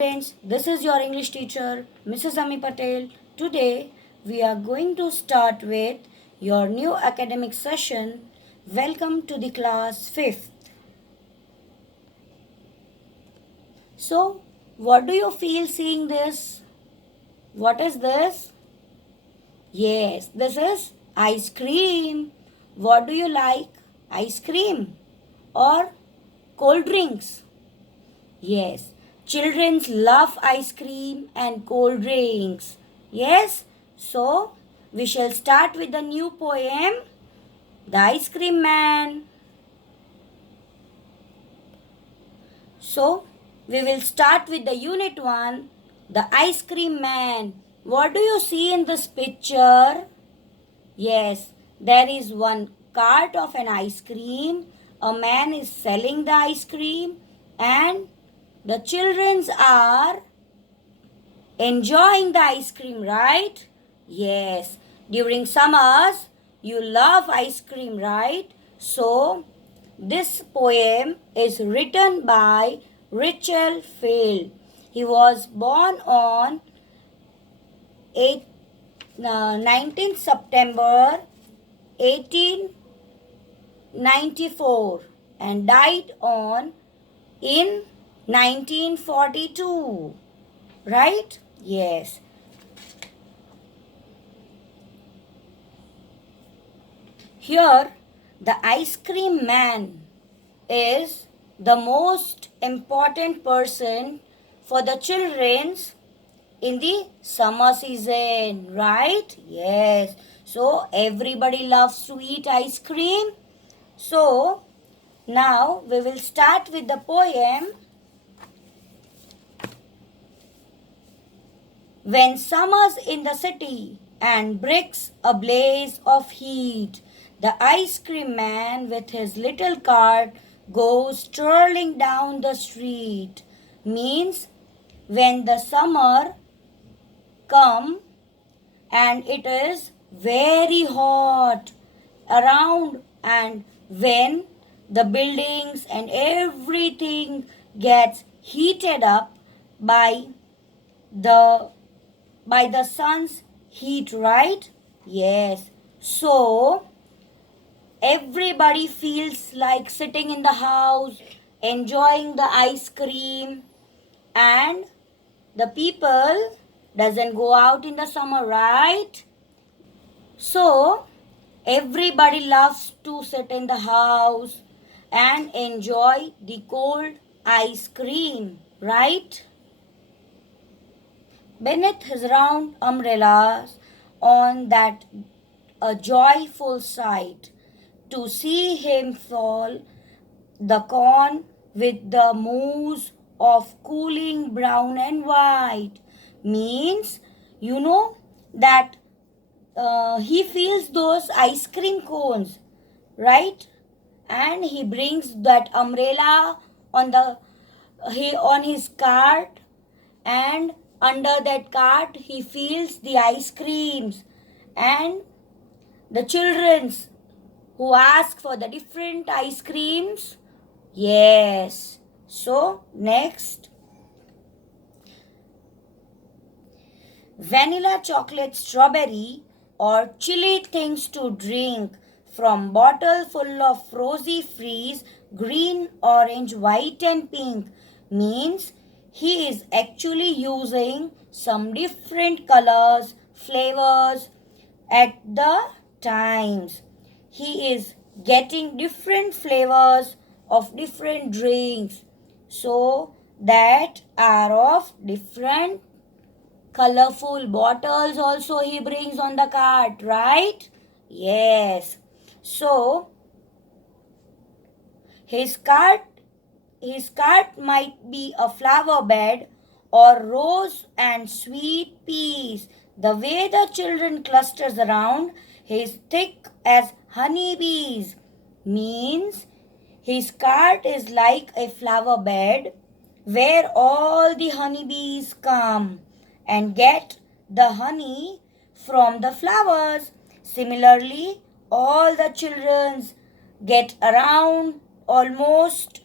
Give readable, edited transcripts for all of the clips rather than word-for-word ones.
Friends, this is your English teacher, Mrs. Ami Patel. Today, we are going to start with your new academic session. Welcome to the class 5th. So, what do you feel seeing this? What is this? Yes, this is ice cream. What do you like? Ice cream or cold drinks? Yes, children love ice cream and cold drinks. Yes, so we shall start with the new poem, The Ice Cream Man. So we will start with the unit 1, The Ice Cream Man. What do you see in this picture? Yes, there is one cart of an ice cream. A man is selling the ice cream and the children are enjoying the ice cream, right? Yes. During summers, you love ice cream, right? So, this poem is written by Richard Field. He was born on 19th September 1894 and died on in 1942. Right? Yes. Here, the ice cream man is the most important person for the children's in the summer season, right? Yes. So, everybody loves to eat ice cream. So, now we will start with the poem. When summer's in the city and bricks a blaze of heat, the ice cream man with his little cart goes strolling down the street. Means when the summer come and it is very hot around and when the buildings and everything gets heated up by the sun's heat, right? Yes. So everybody feels like sitting in the house, enjoying the ice cream, and the people doesn't go out in the summer, right? So everybody loves to sit in the house and enjoy the cold ice cream, right? Beneath his round umbrellas, on that a joyful sight, to see him fall the corn with the mousse of cooling brown and white. Means, you know that he feels those ice cream cones, right? And he brings that umbrella on on his cart, and under that cart he feels the ice creams and the childrens who ask for the different ice creams. Yes. So next, vanilla, chocolate, strawberry or chili things to drink from bottle full of rosy freeze, green, orange, white and pink. Means he is actually using some different colors, flavors at the times. He is getting different flavors of different drinks, so that are of different colorful bottles also he brings on the cart, right? Yes. So his cart his cart might be a flower bed or rose and sweet peas. The way the children clusters around his thick as honey bees. Means his cart is like a flower bed where all the honeybees come and get the honey from the flowers. Similarly, all the children get around almost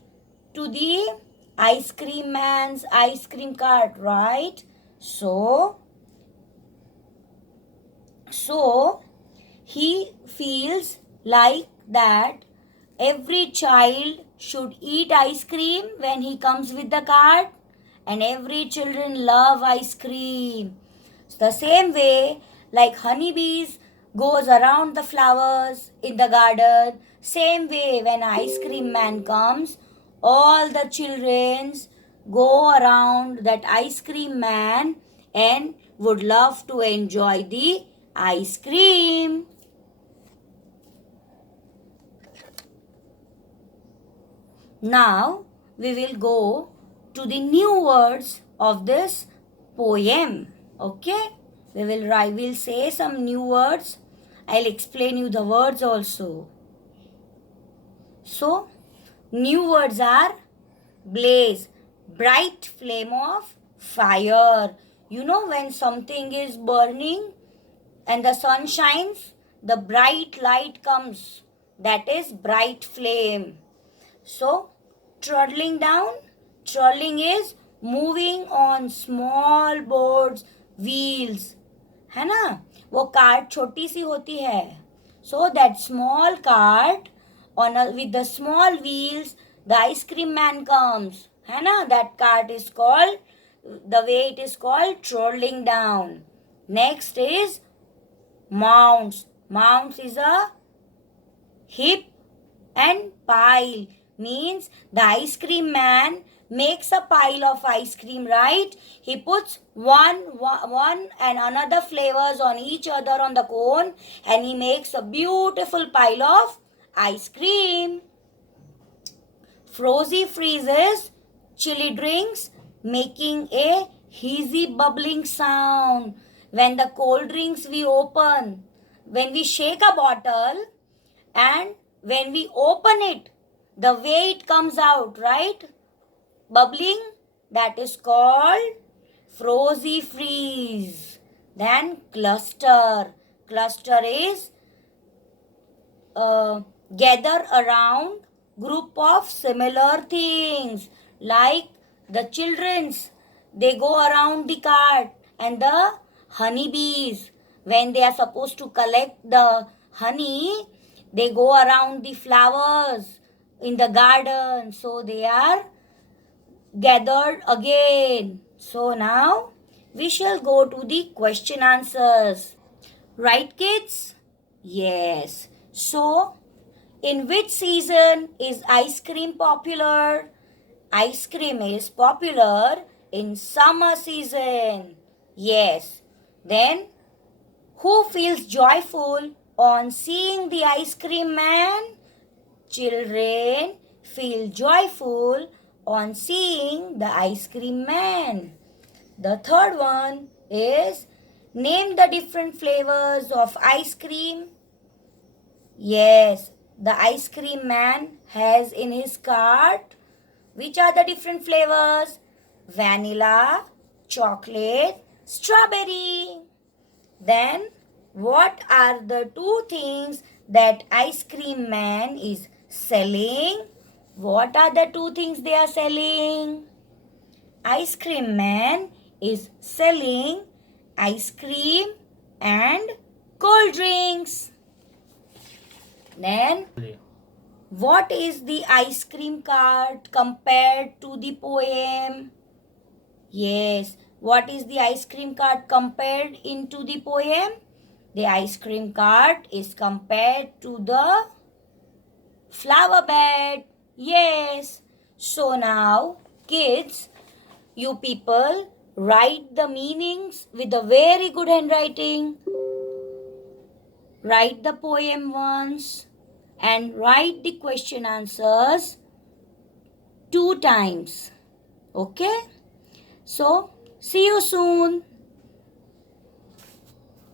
to the ice cream man's ice cream cart, right? So he feels like that every child should eat ice cream when he comes with the cart, and every children love ice cream. The same way, like honeybees goes around the flowers in the garden, same way when ice cream man comes, all the childrens go around that ice cream man and would love to enjoy the ice cream. Now we will go to the new words of this poem. Okay? We'll say some new words. I'll explain you the words also. So, new words are blaze, bright flame of fire. You know when something is burning and the sun shines, the bright light comes. That is bright flame. So, trundling down, trundling is moving on small boards, wheels. है ना? वो cart छोटी सी होती है. So that small cart with the small wheels, the ice cream man comes. है ना? That cart is called, the way it is called, trundling down. Next is mounds. Mounds is a heap and pile, means the ice cream man makes a pile of ice cream, right? He puts one and another flavors on each other on the cone, and he makes a beautiful pile of ice cream. Frozy freezes chilly drinks, making a hazy bubbling sound. When the cold drinks we open, when we shake a bottle and when we open it, the way it comes out, right? Bubbling, that is called frozy freeze. Then cluster. Cluster is gather around group of similar things, like the children's, they go around the cart, and the honeybees, when they are supposed to collect the honey, they go around the flowers in the garden, so they are gathered again. So now we shall go to the question answers. Right, kids? Yes. So, in which season is ice cream popular? Ice cream is popular in summer season. Yes. Then, who feels joyful on seeing the ice cream man? Children feel joyful on seeing the ice cream man. The third one is name the different flavors of ice cream. Yes, the ice cream man has in his cart. Which are the different flavors? Vanilla, chocolate, strawberry. Then, what are the two things that ice cream man is selling? What are the two things they are selling? Ice cream man is selling ice cream and cold drinks. Then, what is the ice cream cart compared to the poem? Yes, what is the ice cream cart compared into the poem? The ice cream cart is compared to the flower bed. Yes. So now, kids, you people write the meanings with a very good handwriting. Write the poem once and write the question answers 2 times. Okay? So, see you soon.